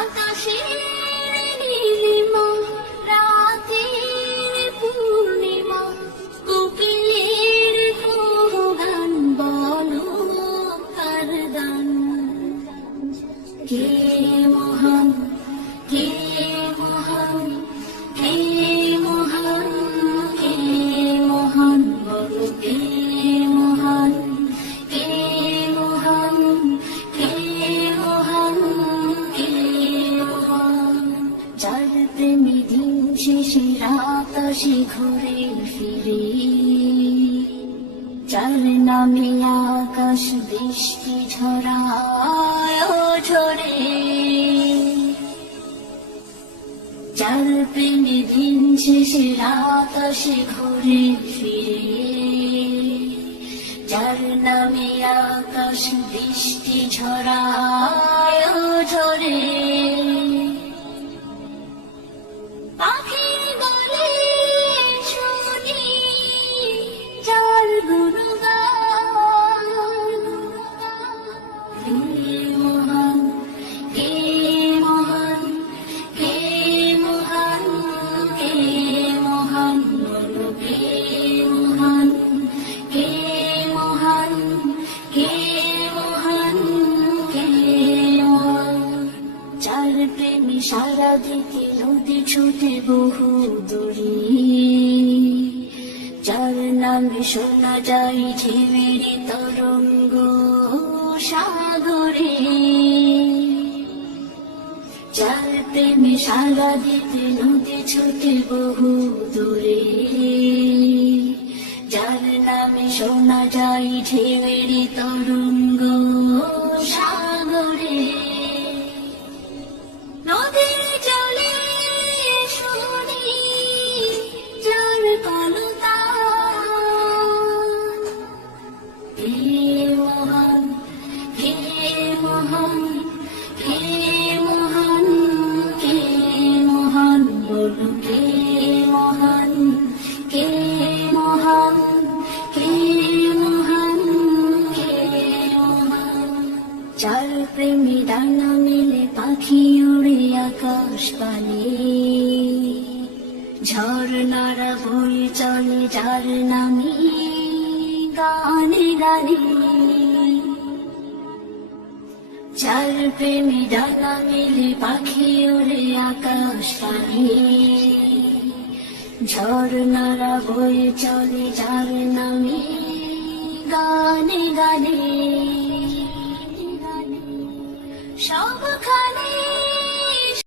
আকাশের নীলিমা, রাতের পূর্ণিমা, কোকিলের গান বলো কার গান। কে মহান, কে মহান, কে মহান, কে মহান, বলো কে মহান, কে মহান, কে মহান, কে মহান। যার প্রেমে দিন শেষে রাত আসে ঘুরে ফিরে, যার নামে আকাশ বৃষ্টি ঝরায় ঝরে, যার প্রেমে দিন শেষে রাত আসে ঘুরে ফিরে, যার নামে আকাশ বৃষ্টি ঝরায় ঝরে। পাখির গলে শুনি যার গুণগান, কে মহান, কে মহান, কে মহান, কে মহান, বলো কে মহান, কে মহান, কে মহান, কে মহান। যার প্রেমে সারা দিকে নদী ছুটে বহু দূরে, যার নামে শোনা যায় ঢেউয়ের তরঙ্গ সাগরে, যার প্রেমে সারা দিতে নদী ছুটে বহু দূরে, যার নামে শোনা যায় ঢেউয়ের তরঙ্গ সাগরে। নদীর জলে শুনি যার কলতান, কে মহান, কে মহান, কে মহান, কে মহান, বলো কে মহান, কে মহান, কে মহান, কে মহান। যার প্রেমে ডানা মেলে পাখি উড়ে আকাশ পানে, ঝর্ণারা বয়ে চলে যার নামে গানে গানে, যার প্রেমে ডানা মেলে পাখি উড়ে আকাশ পানে, ঝর্ণারা বয়ে চলে যার নামে গানে গানে। সবখানে